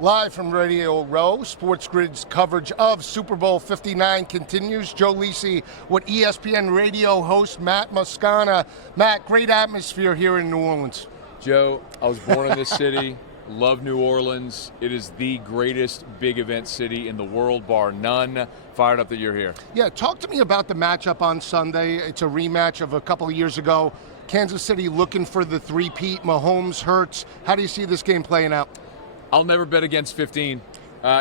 Live from Radio Row, SportsGrid's coverage of Super Bowl 59 continues. Joe Lisi with ESPN Radio host Matt Moscona. Matt, great atmosphere here in New Orleans. Joe, I was born in this city, love New Orleans. It is the greatest big event city in the world, bar none. Fired up that you're here. Yeah, talk to me about the matchup on Sunday. It's a rematch of a couple of years ago. Kansas City looking for the three-peat. Mahomes, Hurts. How do you see this game playing out? I'll never bet against 15.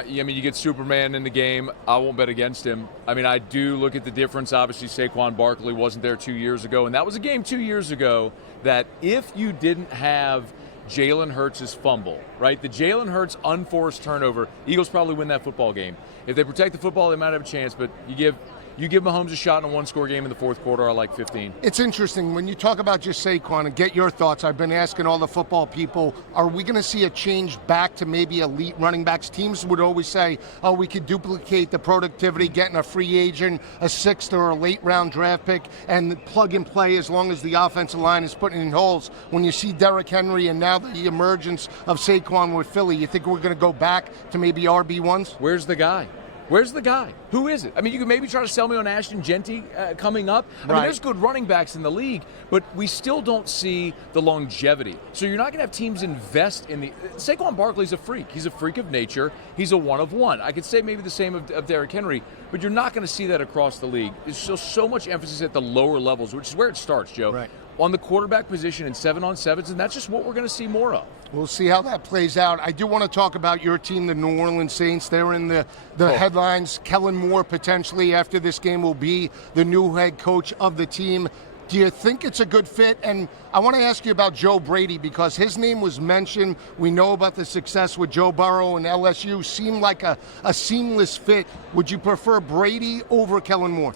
You get Superman in the game. I won't bet against him. I do look at the difference. Obviously, Saquon Barkley wasn't there 2 years ago, and that was a game 2 years ago that if you didn't have Jalen Hurts' fumble, right, the Jalen Hurts unforced turnover, Eagles probably win that football game. If they protect the football, they might have a chance, but you give Mahomes a shot in a one-score game in the fourth quarter. I like 15. It's interesting. When you talk about just Saquon and get your thoughts, I've been asking all the football people, are we going to see a change back to maybe elite running backs? Teams would always say, oh, we could duplicate the productivity, getting a free agent, a sixth or a late-round draft pick, and plug and play as long as the offensive line is putting in holes. When you see Derrick Henry and now the emergence of Saquon with Philly, you think we're going to go back to maybe RB1s? Where's the guy? Where's the guy? Who is it? You can maybe try to sell me on Ashton Genty coming up. There's good running backs in the league, but we still don't see the longevity. So you're not going to have teams invest in the – Saquon Barkley's a freak. He's a freak of nature. He's a one of one. I could say maybe the same of Derrick Henry, but you're not going to see that across the league. There's still so much emphasis at the lower levels, which is where it starts, Joe. Right. On the quarterback position in 7-on-7s, and that's just what we're going to see more of. We'll see how that plays out. I do want to talk about your team, the New Orleans Saints. They're in the headlines. Kellen Moore potentially after this game will be the new head coach of the team. Do you think it's a good fit? And I want to ask you about Joe Brady because his name was mentioned. We know about the success with Joe Burrow and LSU. Seemed like a seamless fit. Would you prefer Brady over Kellen Moore?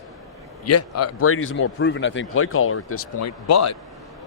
Yeah, Brady's a more proven, I think, play caller at this point. But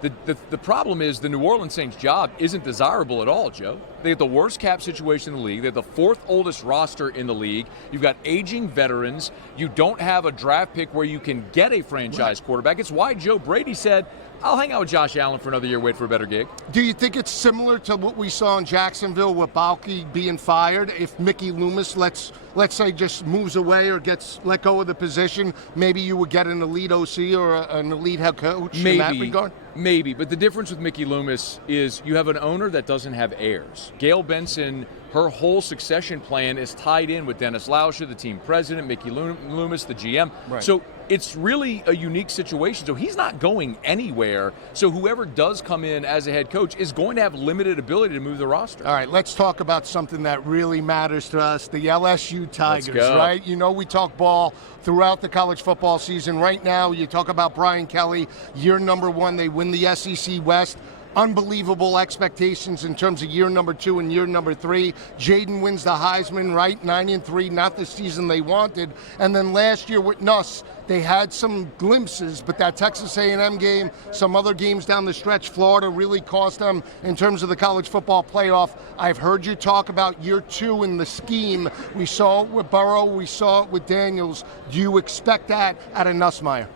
the problem is the New Orleans Saints job isn't desirable at all, Joe. They have the worst cap situation in the league. They have the fourth oldest roster in the league. You've got aging veterans. You don't have a draft pick where you can get a franchise quarterback. It's why Joe Brady said, I'll hang out with Josh Allen for another year, wait for a better gig. Do you think it's similar to what we saw in Jacksonville with Balky being fired? If Mickey Loomis, let's say, just moves away or gets let go of the position, maybe you would get an elite OC or an elite head coach in that regard? Maybe, but the difference with Mickey Loomis is you have an owner that doesn't have heirs. Gail Benson, her whole succession plan is tied in with Dennis Lauscher, the team president, Mickey Loomis, the GM. Right. So it's really a unique situation. So he's not going anywhere. So whoever does come in as a head coach is going to have limited ability to move the roster. All right, let's talk about something that really matters to us, the LSU Tigers, right? You know, we talk ball throughout the college football season. Right now, you talk about Brian Kelly, year number one, they win the SEC West. Unbelievable expectations in terms of year number 2 and year number 3. Jaden wins the Heisman, right? 9-3, not the season they wanted. And then last year with Nuss, they had some glimpses, but that Texas A&M game, some other games down the stretch, Florida really cost them in terms of the college football playoff. I've heard you talk about year 2 in the scheme. We saw it with Burrow, we saw it with Daniels. Do you expect that out of Nussmeier?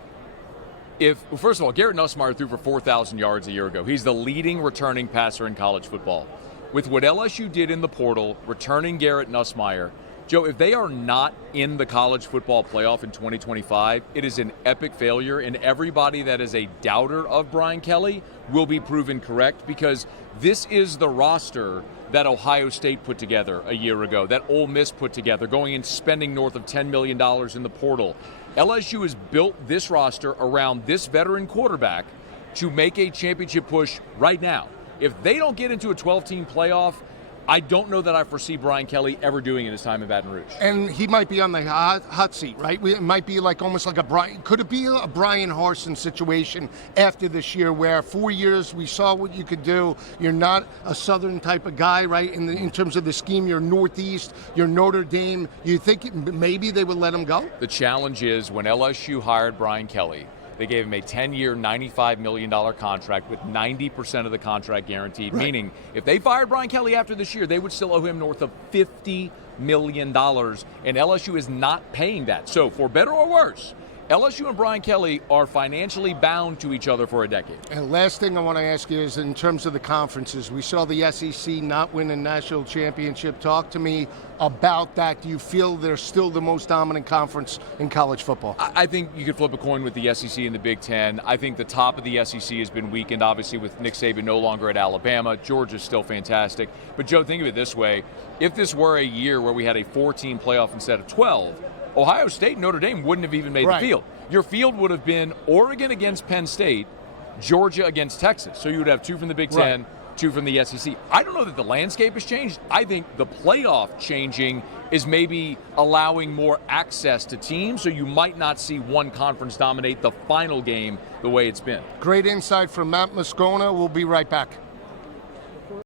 First of all, Garrett Nussmeier threw for 4,000 yards a year ago. He's the leading returning passer in college football. With what LSU did in the portal, returning Garrett Nussmeier, Joe, if they are not in the college football playoff in 2025, it is an epic failure, and everybody that is a doubter of Brian Kelly will be proven correct because this is the roster that Ohio State put together a year ago, that Ole Miss put together, going and spending north of $10 million in the portal. LSU has built this roster around this veteran quarterback to make a championship push right now. If they don't get into a 12-team playoff, I don't know that I foresee Brian Kelly ever doing in his time in Baton Rouge. And he might be on the hot seat, right? It might be like almost like a Brian. Could it be a Brian Harsin situation after this year where 4 years we saw what you could do? You're not a Southern type of guy, right? In terms of the scheme, you're Northeast, you're Notre Dame. You think maybe they would let him go? The challenge is when LSU hired Brian Kelly, they gave him a 10-year, $95 million contract with 90% of the contract guaranteed, right. Meaning if they fired Brian Kelly after this year, they would still owe him north of $50 million, and LSU is not paying that. So for better or worse, LSU and Brian Kelly are financially bound to each other for a decade. And last thing I want to ask you is in terms of the conferences, we saw the SEC not win a national championship. Talk to me about that. Do you feel they're still the most dominant conference in college football? I think you could flip a coin with the SEC and the Big Ten. I think the top of the SEC has been weakened, obviously, with Nick Saban no longer at Alabama. Georgia's still fantastic. But, Joe, think of it this way. If this were a year where we had a 14 playoff instead of 12, Ohio State and Notre Dame wouldn't have even made the field. Your field would have been Oregon against Penn State, Georgia against Texas. So you would have 2 from the Big Ten, 2 from the SEC. I don't know that the landscape has changed. I think the playoff changing is maybe allowing more access to teams, so you might not see one conference dominate the final game the way it's been. Great insight from Matt Moscona. We'll be right back.